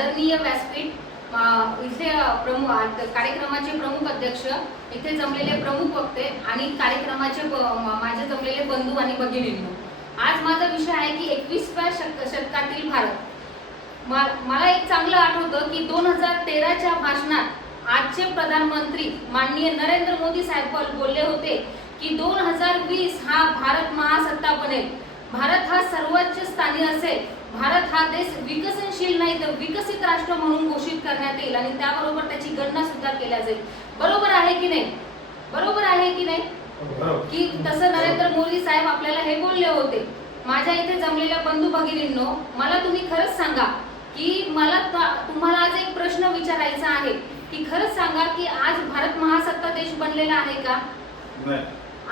आदरणीय व्यासपीठ इथे प्रमुख कार्यक्रमाचे प्रमुख अध्यक्ष इथे जमलेले प्रमुख वक्ते आणि कार्यक्रमाचे माझे जमलेले बंधू आणि भगिनींनो. आज माझा विषय आहे की एकवीसव्या शतक शतकातील भारत. मा- मला एक चांगलं आठवतं की दोन हजार तेराच्या भाषणात आजचे प्रधानमंत्री माननीय नरेंद्र मोदी साहेब बोलले होते की दोन हजार वीस हा भारत महासत्ता बनेल. भारत हा सर्वोच्च स्थानी असेल. भारत हा देश विकसनशील नाही तर विकसित राष्ट्र म्हणून घोषित करण्यात येईल आणि त्याबरोबर त्याची गणना सुद्धा केल्या जाईल. बरोबर आहे की नाही? बरोबर आहे की नाही? की तसं नरेंद्र मोदी साहेब आपल्याला हे बोलले होते माझ्या इथे जमलेल्या बंधू भगिनींनो मला तुम्ही खरंच सांगा की मला तुम्हाला आज एक प्रश्न विचारायचा आहे की खरंच सांगा की आज भारत महासत्ता देश बनलेला आहे का?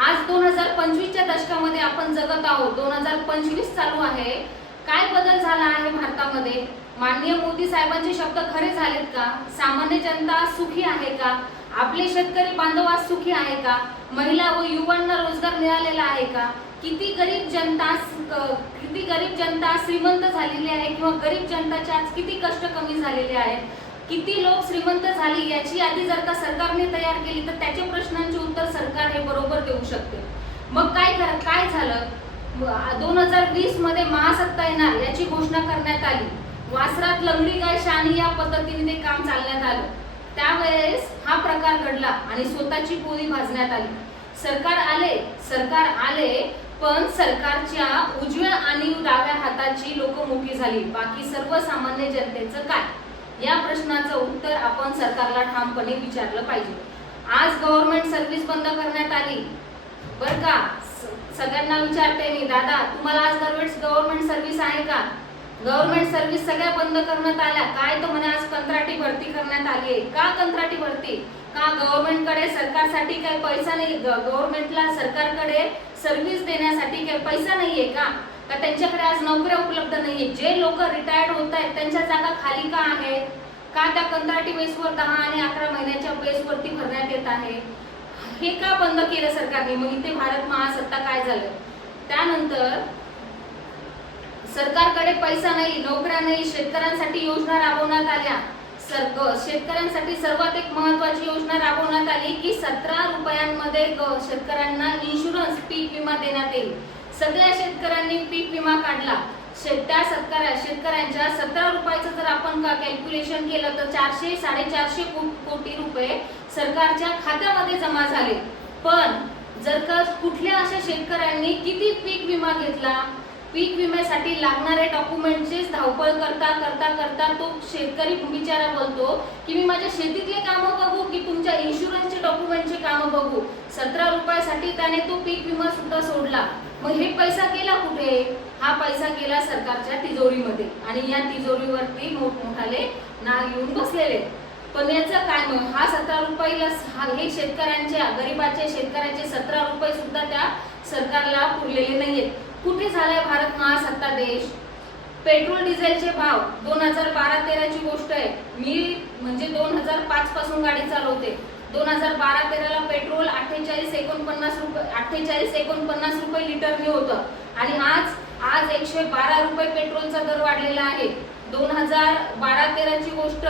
आज दोन हजार पंचवीसच्या दशकामध्ये आपण जगत आहोत दोन हजार पंचवीस चालू आहे काय बदल झाला आहे भारतामध्ये? माननीय मोदी साहेबांचे शब्द खरे झालेत का? सामान्य जनता सुखी आहे का? आपले शेतकरी बांधव सुखी आहे का? महिला व युवांना रोजगार मिळालेला आहे का? किती गरीब जनता किती गरीब जनता श्रीमंत झालेली आहे किंवा गरीब जनताचे आज किती कष्ट कमी झालेले आहेत? किती लोक श्रीमंत झाली याची यादी जर का सरकारने तयार केली तर त्याच्या प्रश्नांचे उत्तर सरकार हे बरोबर देऊ शकते. मग काय काय झालं? दोन हजार वीसमध्ये महासत्ता येणार याची घोषणा करण्यात आली. वासरात लंगडी गाय शाणी या पद्धतीने ते काम चालण्यात आलं. त्यावेळेस हा प्रकार घडला आणि स्वतःची पोळी भाजण्यात आली. सरकार आले सरकार आले पण सरकारच्या उजव्या आणि डाव्या हाताची लोक मोठी झाली. बाकी सर्वसामान्य जनतेचं काय? या प्रश्नाचं उत्तर आपण सरकारला ठामपणे विचारलं पाहिजे. आज गव्हर्नमेंट सर्व्हिस बंद करण्यात आली. बर का? सगळ्यांना विचारते मी दादा तुम्हाला आज दरवेळेस गव्हर्नमेंट सर्व्हिस आहे का? गव्हर्नमेंट सर्व्हिस सगळ्या बंद करण्यात आल्या. काय तर म्हणे आज कंत्राटी भरती करण्यात आली आहे. का कंत्राटी भरती? का गव्हर्नमेंटकडे सरकारसाठी काही पैसा नाही? गव्हर्नमेंटला सरकारकडे सर्व्हिस देण्यासाठी काही पैसा नाहीये का? का त्यांच्याकडे आज नोकऱ्या उपलब्ध नाहीये? जे लोक रिटायर्ड होत आहेत त्यांच्या जागा खाली का आहे? का त्या कंत्राटी बेसवर दहा आणि अकरा महिन्याच्या बेसवरती भरण्यात येत आहे? हे का बंद केलं सरकारने? मग इथे भारत महासत्ता काय झालं? त्यानंतर सरकारकडे पैसा नाही नोकऱ्या नाही शेतकऱ्यांसाठी योजना राबवण्यात आल्या. सर शेतकऱ्यांसाठी सर्वात एक महत्वाची योजना राबवण्यात आली की सतरा रुपयांमध्ये ग- शेतकऱ्यांना इन्शुरन्स पीक विमा देण्यात येईल. सगळ्या शेतकऱ्यांनी पीक विमा काढला. त्या शेतकऱ्या शेतकऱ्यांच्या सतरा रुपयाचं जर आपण का कॅल्क्युलेशन केलं तर चारशे साडेचारशे कोटी रुपये सरकारच्या खात्यामध्ये जमा झाले. पण जर का कुठल्या अशा शेतकऱ्यांनी किती पीक विमा घेतला पीक विम्यासाठी लागणाऱ्या डॉक्युमेंटचेच धावपळ करता करता करता तो शेतकरी बिचारा बोलतो की मी माझ्या शेतीतले कामं बघू की तुमच्या इन्शुरन्सचे डॉक्युमेंटचे कामं बघू. सतरा रुपयासाठी त्याने तो पीक विमा सुद्धा सोडला. मग हे पैसा केला कुठे? हा पैसा गेला सरकारच्या तिजोरीमध्ये आणि या तिजोरीवरती मोठमोठाले नाग येऊन बसलेले. पण याचं काय मग? हा सतरा रुपयाला हे शेतकऱ्यांच्या गरीबाच्या शेतकऱ्याचे सतरा रुपये सुद्धा त्या सरकारला पुरलेले नाहीयेत. कुठे झालाय भारत महासत्ता देश? पेट्रोल डिझेलचे भाव दोन हजार बारा तेराची गोष्ट आहे. मी म्हणजे दोन हजार पाच पासून गाडी चालवते. दोन हजार बारा तेराला पेट्रोल अठ्ठेचाळीस एकोणपन्नास रुपये अठ्ठेचाळीस एकोणपन्नास रुपये लिटरने होतं. आणि आज आज एकशे बारा रुपये पेट्रोलचा दर वाढलेला आहे. दोन हजार बारा तेराची गोष्ट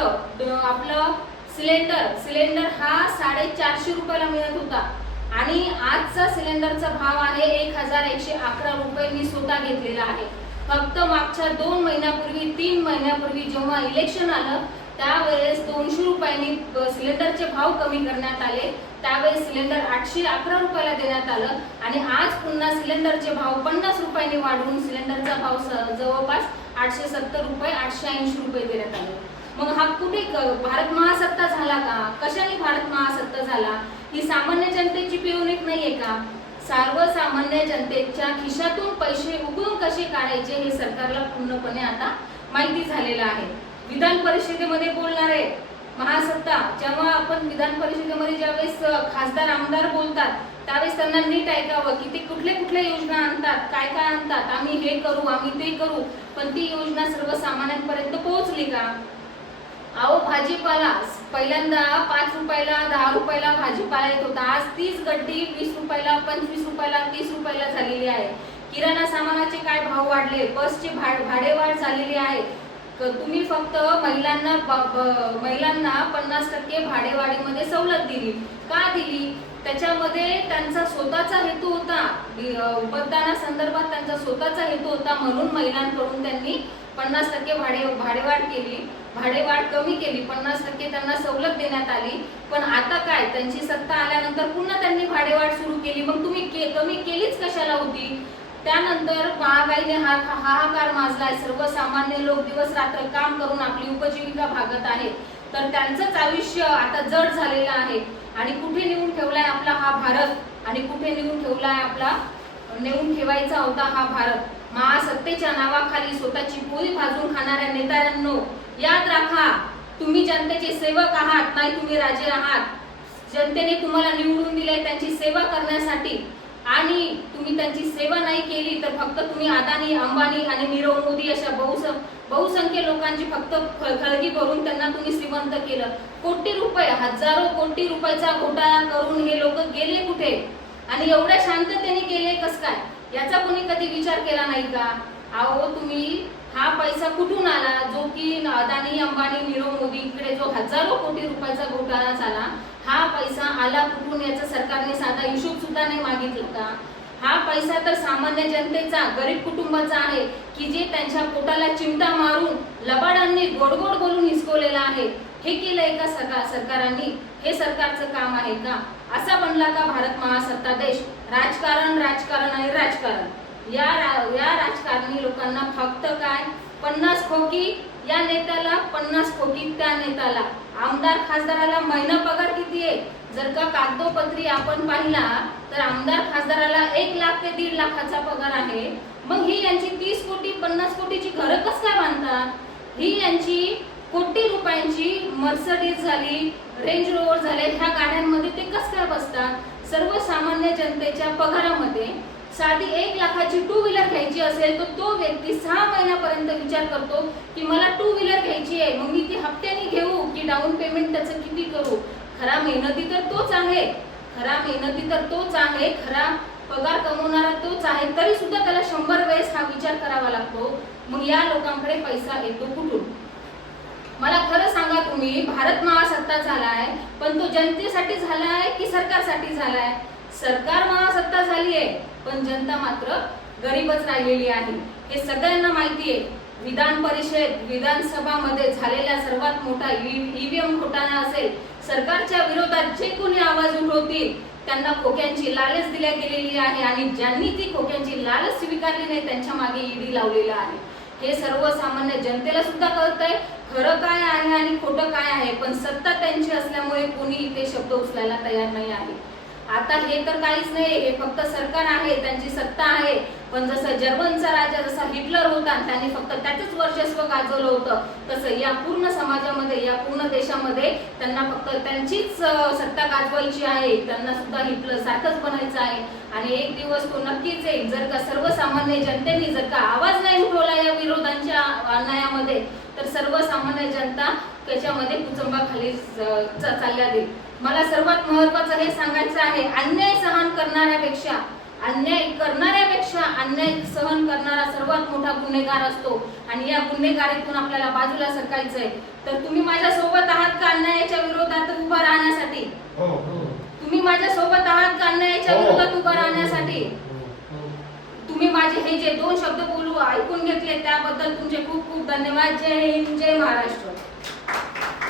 आपलं सिलेंडर. सिलेंडर हा साडेचारशे रुपयाला मिळत होता. आणि आजचा सिलेंडरचा भाव आहे एक हजार एकशे अकरा रुपये. मी स्वतः घेतलेला आहे. फक्त मागच्या दोन महिन्यापूर्वी तीन महिन्यापूर्वी जेव्हा इलेक्शन आलं त्यावेळेस दोनशे रुपयांनी सिलेंडरचे भाव कमी करण्यात आले. त्यावेळेस सिलेंडर आठशे अकरा रुपयाला देण्यात आलं. आणि आज पुन्हा सिलेंडरचे भाव पन्नास रुपयांनी वाढवून सिलेंडरचा भाव स- जवळपास आठशे सत्तर रुपये आठशे ऐंशी रुपये देण्यात आले. मग हा कुठे भारत महासत्ता झाला का? कशाने भारत महासत्ता झाला? ही सामान्य जनतेची पिवणीत नाहीये का? सर्वसामान्य जनतेच्या खिशातून पैसे उघडून कसे काढायचे हे सरकारला पूर्णपणे आता माहिती झालेलं आहे. विधान परिषदेमध्ये बोलणार आहे. महासत्ता जेव्हा आपण विधान परिषदेमध्ये ज्यावेळेस खासदार आमदार बोलतात त्यावेळेस त्यांना नीट ऐकावं की ते कुठल्या कुठल्या योजना आणतात काय काय आणतात आम्ही हे करू आम्ही ते करू पण ती योजना सर्वसामान्यांपर्यंत पोहोचली का? अहो भाजीपाला पहिल्यांदा पाच रुपयाला दहा रुपयाला भाजीपाला येत होता. आज तीच गड्डी वीस रुपयाला पंचवीस रुपयाला तीस रुपयाला झालेली आहे. किराणा सामानाचे काय भाव वाढले? बसचे भा भाडेवाढ झालेली आहे. तुम्ही फक्त महिलांना महिलांना पन्नास टक्के भाडेवाढीमध्ये सवलत दिली. त्याच्यामध्ये त्यांचा स्वतःचा हेतू होता. मतदानासंदर्भात त्यांचा स्वतःचा हेतू होता म्हणून महिलांकडून त्यांनी पन्नास टक्के भाडे भाडेवाढ केली. भाडेवाढ कमी केली. पन्नास टक्के त्यांना सवलत देण्यात आली. पण आता काय? त्यांची सत्ता आल्यानंतर पुन्हा त्यांनी भाडेवाढ सुरू केली. मग तुम्ही के- कमी केलीच कशाला होती? त्यानंतर महागाईने हा हा- हाहाकार माजलाय. सर्वसामान्य लोक दिवस रात्र काम करून आपली उपजीविका भागत आहेत. तर त्यांचंच आयुष्य आता जड झालेलं आहे. आणि कुठे नेऊन ठेवलाय आपला हा भारत? आणि कुठे नेऊन ठेवलाय आपला नेऊन ठेवायचा होता हा भारत? महासत्तेच्या नावाखाली स्वतःची पोळी भाजून खाणाऱ्या नेत्यांनो याद राखा तुम्ही जनतेचे सेवक आहात नाही तुम्ही राजे आहात. जनतेने तुम्हाला निवडून दिले त्यांची सेवा करण्यासाठी. आणि तुम्ही त्यांची सेवा नाही केली तर फक्त तुम्ही अदानी अंबानी आणि नीरव मोदी अशा बहुस बहुसंख्य लोकांची फक्त खळगी भरून त्यांना तुम्ही श्रीमंत केलं. कोटी रुपये हजारो कोटी रुपयाचा घोटाळा करून हे लोक गेले कुठे? आणि एवढ्या शांततेने गेले कस काय? याचा कोणी कधी विचार केला नाही का? अहो तुम्ही हा पैसा कुठून आला? जो की अदानी अंबानी नीरव मोदी इकडे जो हजारो कोटी रुपयाचा घोटाळा झाला हा पैसा आला कुठून याचा सरकारने साधा हिशोब सुद्धा नाही मागितला का? हा पैसा तर सामान्य जनतेचा गरीब कुटुंबाचा आहे की जे त्यांच्या पोटाला चिमटा मारून लबाडांनी गोडगोड बोलून हिसकवलेला आहे. हे केलंय का सरकार सरकारांनी? हे सरकारचं काम आहे का? असा बनला का भारत महासत्ता देश? राजकारण राजकारण आणि राजकारण. या रा- या राजकारणी लोकांना फक्त काय? पन्नास खोकी या नेत्याला पन्नास कोटी त्या नेत्याला. आमदार खासदाराला महिना पगार किती आहे? जर का कागदोपत्री आपण पाहिला तर आमदार खासदाराला एक लाख ते दीड लाखाचा पगार आहे. मग ही यांची तीस कोटी पन्नास कोटीची घरं कस काय बांधतात? ही यांची कोटी रुपयांची मर्सडीज झाली रेंज रोवर झाले ह्या गाड्यांमध्ये ते कस काय बसतात? सर्वसामान्य जनतेच्या पगारामध्ये साधी एक लाखाची टू व्हीलर घ्यायची असेल तर तो व्यक्ती सहा महिन्यापर्यंत विचार करतो की मला टू व्हीलर घ्यायची आहे मग मी ती हप्त्याने घेऊ की डाऊन पेमेंट त्याचं किती करू? खरा मेहनती तर तोच आहे. खरा मेहनती तर तोच आहे. खरा पगार कमवणारा तोच आहे. तरी सुद्धा त्याला शंभर वेळेस हा विचार करावा लागतो. मग या लोकांकडे पैसा येतो कुठून? मला खरं सांगा तुम्ही भारत महासत्ता आहे पण तो जनतेसाठी झाला आहे की सरकारसाठी झाला आहे सरकार महा झाली आहे. पण जनता मात्र गरीबच राहिलेली आहे. हे सगळ्यांना माहिती आहे. विधान परिषद विधानसभामध्ये झालेला सर्वात मोठा ईव्हीएम घोटाळा असेल सरकारच्या विरोधात जे कोणी आवाज उठवतील त्यांना खोक्यांची लालच दिल्या गेलेली आहे आणि ज्यांनी ती खोक्यांची लालच स्वीकारली नाही त्यांच्या मागे ईडी लावलेला आहे. हे सर्वसामान्य जनतेला सुद्धा कळतंय. खरं काय आहे आणि खोटं काय आहे पण सत्ता त्यांची असल्यामुळे कोणी इथे शब्द उचलायला तयार नाही आहे. आता हे तर काहीच नाही हे फक्त सरकार आहे त्यांची सत्ता आहे. पण जसं जर्मनचा राजा जसा हिटलर होता त्यांनी फक्त त्याचंच वर्चस्व गाजवलं होतं तसं या पूर्ण समाजामध्ये या पूर्ण देशामध्ये त्यांना फक्त त्यांचीच सत्ता गाजवायची आहे. त्यांना सुद्धा हिटलर सारखंच बनायचं आहे. आणि एक दिवस तो नक्कीच येईल जर का सर्वसामान्य जनतेने जर का आवाज नाही उठवला या विरोधांच्या अन्यायामध्ये तर सर्वसामान्य जनता त्याच्यामध्ये कुचंबाखाली च- च- चालल्या देईल मला सर्वात महत्वाचं हे सांगायचं आहे अन्याय सहन करणाऱ्यापेक्षा अन्याय करणाऱ्यापेक्षा अन्याय सहन करणारा सर्वात मोठा गुन्हेगार असतो. आणि या गुन्हेगारीतून आपल्याला बाजूला सरकायचंय. तर तुम्ही माझ्या सोबत आहात का अन्यायाच्या विरोधात उभा राहण्यासाठी? हो हो. तुम्ही माझ्या सोबत आहात का अन्यायाच्या हो. विरोधात उभा राहण्यासाठी. तुम्ही माझे हे जे दोन शब्द बोलू ऐकून घेतले त्याबद्दल तुमचे खूप खूप धन्यवाद. जय हिंद जय महाराष्ट्र. Obrigado.